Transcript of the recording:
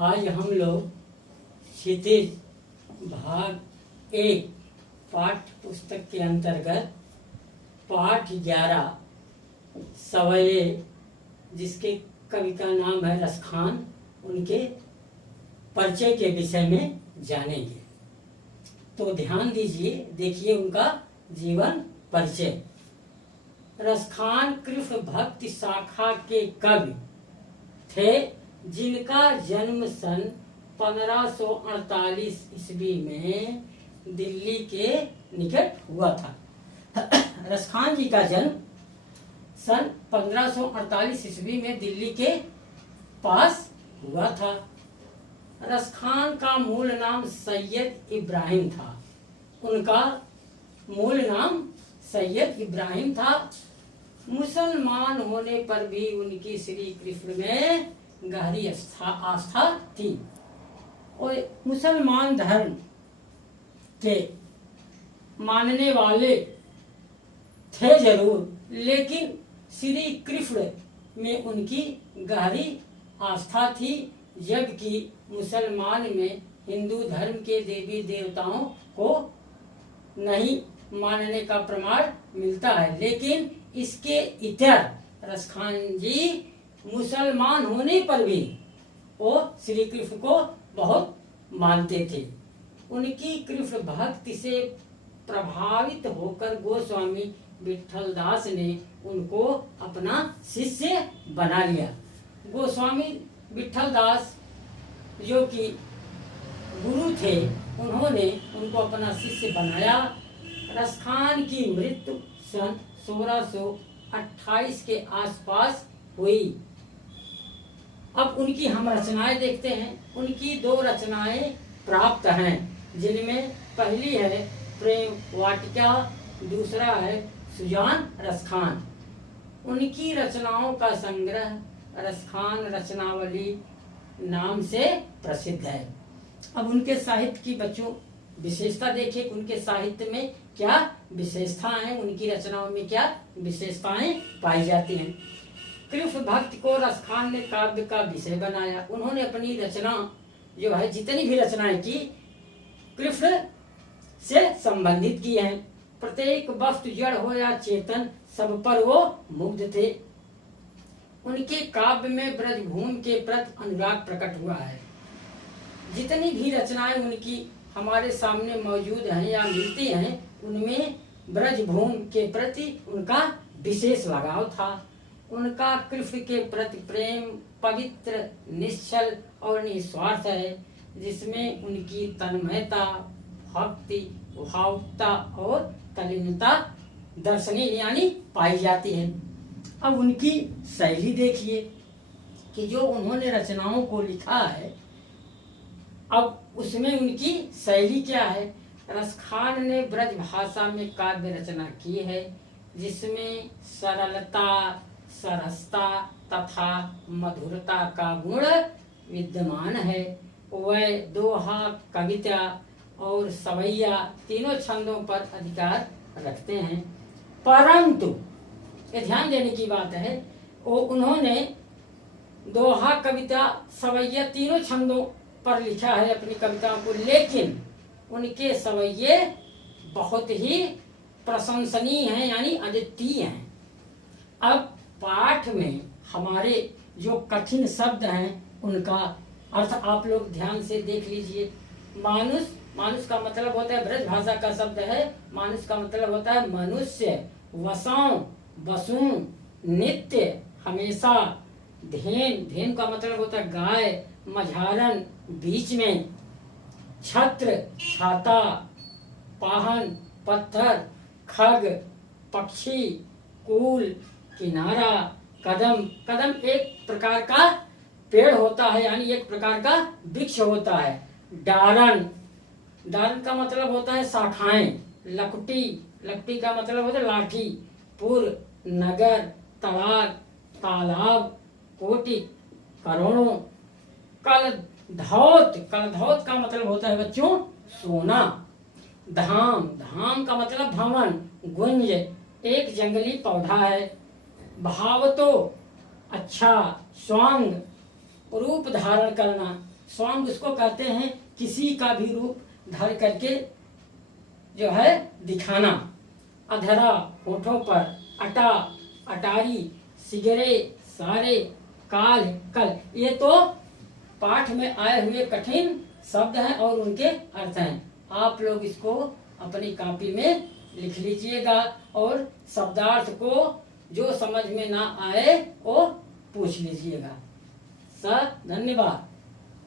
आज हम लोग क्षितिज भाग 1 पाठ्य पुस्तक के अंतर्गत पाठ 11 सवये, जिसके कवि का नाम है रसखान, उनके परिचय के विषय में जानेंगे। तो ध्यान दीजिए, देखिए उनका जीवन परिचय। रसखान कृष्ण भक्ति शाखा के कवि थे, जिनका जन्म सन 1548 ईस्वी में दिल्ली के निकट हुआ था। रसखान जी का जन्म सन 1548 ईस्वी में दिल्ली के पास हुआ था। रसखान का मूल नाम सैयद इब्राहिम था। उनका मूल नाम सैयद इब्राहिम था। मुसलमान होने पर भी उनकी श्री कृष्ण में गहरी आस्था थी और मुसलमान धर्म के मानने वाले थे जरूर, लेकिन श्री कृष्ण में उनकी गहरी आस्था थी, जबकि मुसलमान में हिंदू धर्म के देवी देवताओं को नहीं मानने का प्रमाण मिलता है। लेकिन इसके इतर रसखान जी मुसलमान होने पर भी वो श्री कृष्ण को बहुत मानते थे। उनकी कृष्ण भक्ति से प्रभावित होकर गोस्वामी विट्ठल दास ने उनको अपना शिष्य बना लिया। गोस्वामी विट्ठल दास जो कि गुरु थे, उन्होंने उनको अपना शिष्य बनाया। रसखान की मृत्यु सन 1628 के आसपास हुई। अब उनकी हम रचनाएं देखते हैं। उनकी 2 रचनाएं प्राप्त हैं, जिनमें पहली है प्रेम वाटिका, दूसरा है सुजान रसखान। उनकी रचनाओं का संग्रह रसखान रचनावली नाम से प्रसिद्ध है। अब उनके साहित्य की बच्चों विशेषता देखिए, उनके साहित्य में क्या विशेषताएं हैं, उनकी रचनाओं में क्या विशेषताएं पाई जाती हैं। कृष्ण भक्ति को रसखान ने काव्य का विषय बनाया। उन्होंने अपनी रचना जो है, जितनी भी रचनाएं की, कृष्ण से संबंधित की हैं। प्रत्येक वस्तु जड़ हो या चेतन, सब पर वो मुग्ध थे। उनके काव्य में ब्रजभूमि के प्रति अनुराग प्रकट हुआ है। जितनी भी रचनाएं उनकी हमारे सामने मौजूद हैं या मिलती हैं, उनमें ब्रजभूमि के प्रति उनका विशेष लगाव था। उनका कृष्ण के प्रति प्रेम पवित्र, निश्चल और निस्वार्थ है, जिसमें उनकी तन्मयता, भक्ति, भावुकता और तल्लीनता दर्शनीय यानी पाई जाती है। अब उनकी शैली देखिए कि जो उन्होंने रचनाओं को लिखा है, अब उसमें उनकी शैली क्या है। रसखान ने ब्रज भाषा में काव्य रचना की है, जिसमें सरलता, सरसता तथा मधुरता का गुण विद्यमान है। वह दोहा, कविता और सवैया तीनों छंदों पर अधिकार रखते हैं। परंतु ये ध्यान देने की बात है, वो उन्होंने दोहा, कविता, सवैया तीनों छंदों पर लिखा है अपनी कविताओं को, लेकिन उनके सवैये बहुत ही प्रशंसनीय हैं, यानी अद्वितीय हैं। अब पाठ में हमारे जो कठिन शब्द हैं, उनका अर्थ आप लोग ध्यान से देख लीजिए। मानुष, मानुष का मतलब होता है, ब्रज भाषा का शब्द है, मानुष का मतलब होता है मनुष्य। वसों, वसु, नित्य, हमेशा। धेन, धेन का मतलब होता है गाय। मझारन, बीच में। छत्र, छाता। पाहन, पत्थर। खग, पक्षी। कूल, किनारा। कदम, कदम एक प्रकार का पेड़ होता है, यानी एक प्रकार का वृक्ष होता है। डारन, डारन का मतलब होता है शाखाएं। लकुटी, लकुटी का मतलब होता है लाठी। पुर, नगर। तड़ाग, तालाब। कोटि, करोड़ों। कलधौत, कलधौत का मतलब होता है बच्चों सोना। धाम, धाम का मतलब भवन। गुंज, एक जंगली पौधा है। भावतो, अच्छा। स्वांग, रूप धारण करना। स्वांग उसको कहते हैं किसी का भी रूप धर करके जो है दिखाना। अधरा, होठों पर, अटा, अटारी, सिगरे, सारे, काल, कल, ये तो पाठ में आए हुए कठिन शब्द हैं और उनके अर्थ हैं। आप लोग इसको अपनी कॉपी में लिख लीजिएगा और शब्दार्थ को जो समझ में ना आए वो पूछ लीजिएगा। सर धन्यवाद।